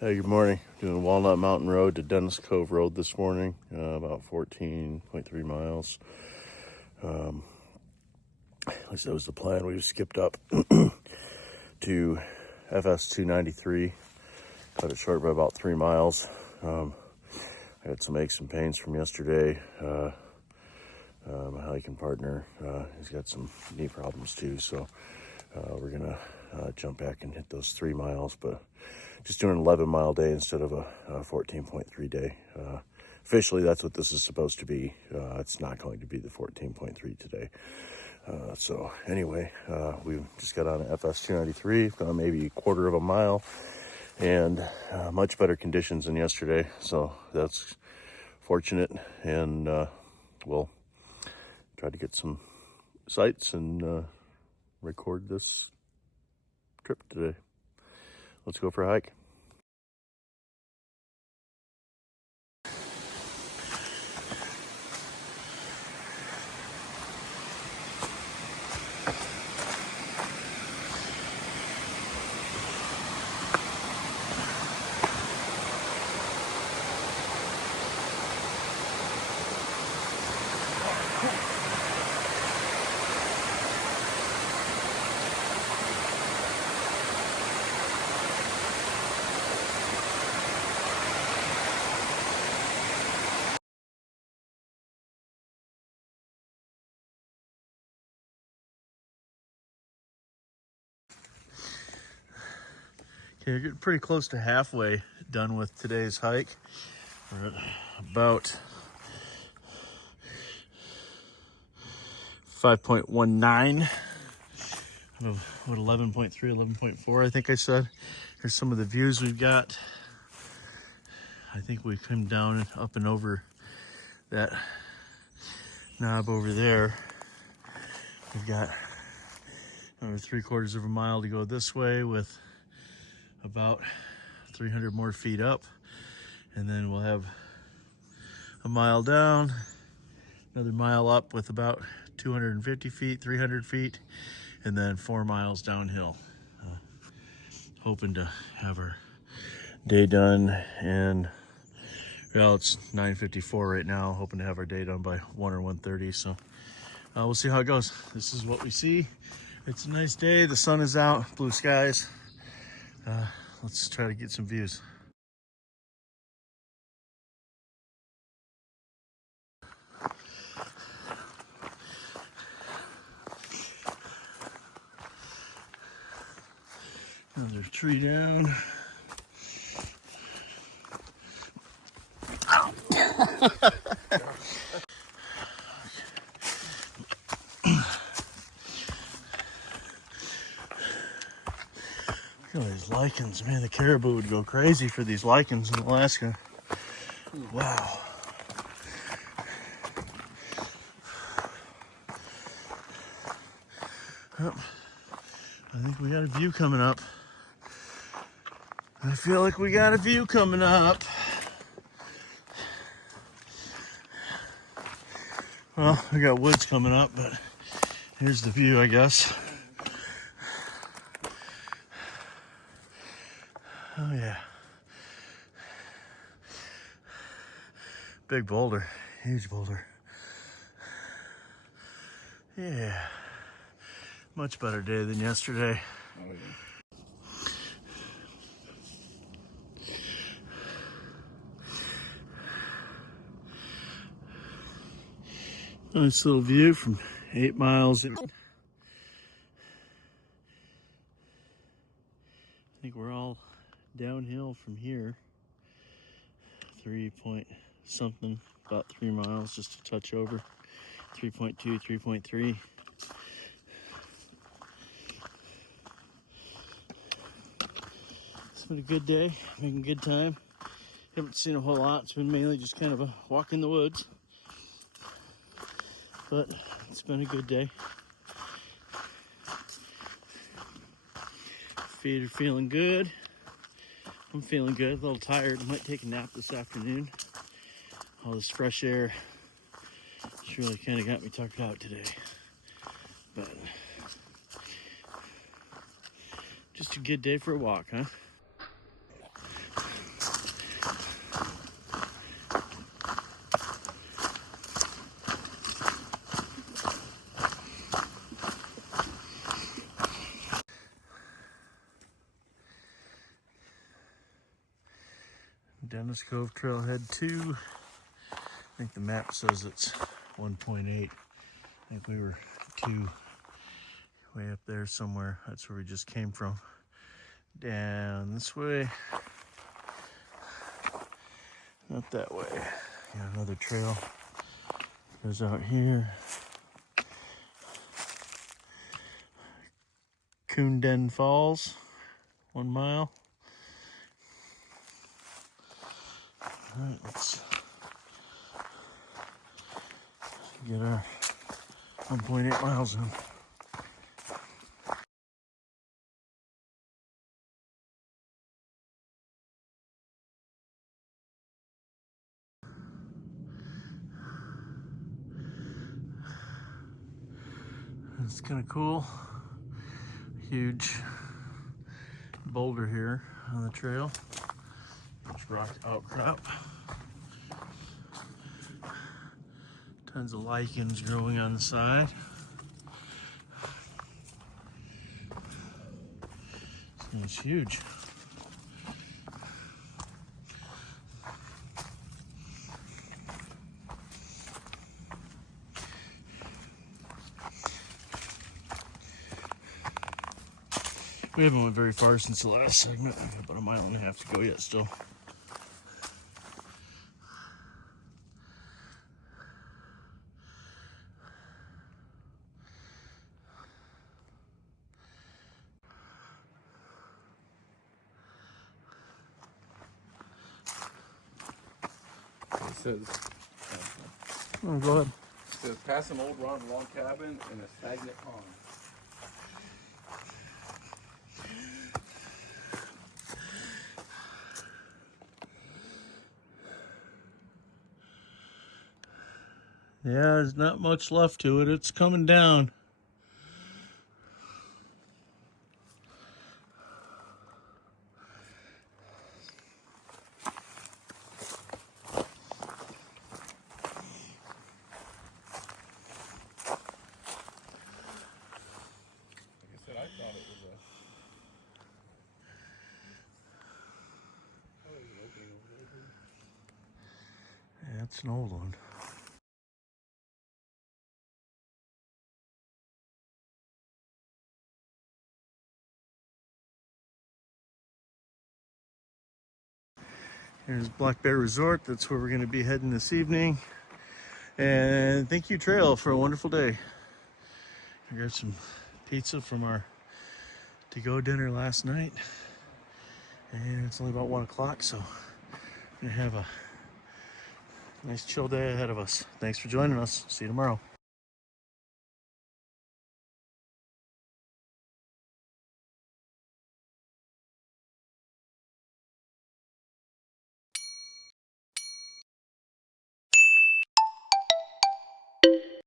Hey, good morning. Doing Walnut Mountain Road to Dennis Cove Road this morning, about 14.3 miles. At least that was the plan. We skipped up to FS 293, cut it short by about 3 miles. I had some aches and pains from yesterday. My hiking partner, he's got some knee problems too, so we're gonna jump back and hit those 3 miles, but just doing an 11-mile day instead of a 14.3 day. Officially, that's what this is supposed to be. It's not going to be the 14.3 today. So anyway, we just got on FS 293, gone maybe a quarter of a mile, and much better conditions than yesterday. So that's fortunate, and we'll try to get some sights and record this trip today. Let's go for a hike. Okay, we're getting pretty close to halfway done with today's hike. We're at about 5.19 of what, 11.3, 11.4, I think I said. Here's some of the views we've got. I think we came down up and over that knob over there. We've got another 3/4 of a mile to go this way with about 300 more feet up, and then we'll have a mile down, another mile up with about 250 feet, 300 feet, and then 4 miles downhill. Hoping to have our day done, and well, it's 9:54 right now, hoping to have our day done by 1 or 1:30, so we'll see how it goes. This is what we see. It's a nice day, the sun is out, blue skies. Let's try to get some views. Another tree down. Look at these lichens, man. The caribou would go crazy for these lichens in Alaska. Wow. Yep. I think we got a view coming up. I feel like we got a view coming up. Well, we got woods coming up, but here's the view, I guess. Oh yeah. Big boulder, huge boulder. Yeah. Much better day than yesterday. Oh, yeah. Nice little view from 8 miles. I think we're all downhill from here. 3 point something, about 3 miles, just a touch over. 3.2, 3.3. It's been a good day, making good time. Haven't seen a whole lot. It's been mainly just kind of a walk in the woods. But it's been a good day. Feet are feeling good. I'm feeling good, a little tired. Might take a nap this afternoon. All this fresh air, it's really kind of got me tuckered out today. But just a good day for a walk, huh? Dennis Cove Trailhead 2. I think the map says it's 1.8. I think we were 2 way up there somewhere. That's where we just came from. Down this way. Not that way. Got another trail. Goes out here. Coghlan Falls, 1 mile. All right, let's get our 1.8 miles in. It's kind of cool. Huge boulder here on the trail. Huge rock outcrop. Tons of lichens growing on the side. It's huge. We haven't went very far since the last segment. We have about 1.5 miles to go yet still. It says, Oh, go ahead. it says, past an old rotten log cabin and a stagnant pond. Yeah, there's not much left to it. It's coming down. Like I said, I thought it was an opening over there. Yeah, it's an old one. Here's Black Bear Resort. That's where we're going to be heading this evening. And thank you, Trail, for a wonderful day. I got some pizza from our to-go dinner last night. And it's only about 1 o'clock, so we're going to have a nice chill day ahead of us. Thanks for joining us. See you tomorrow.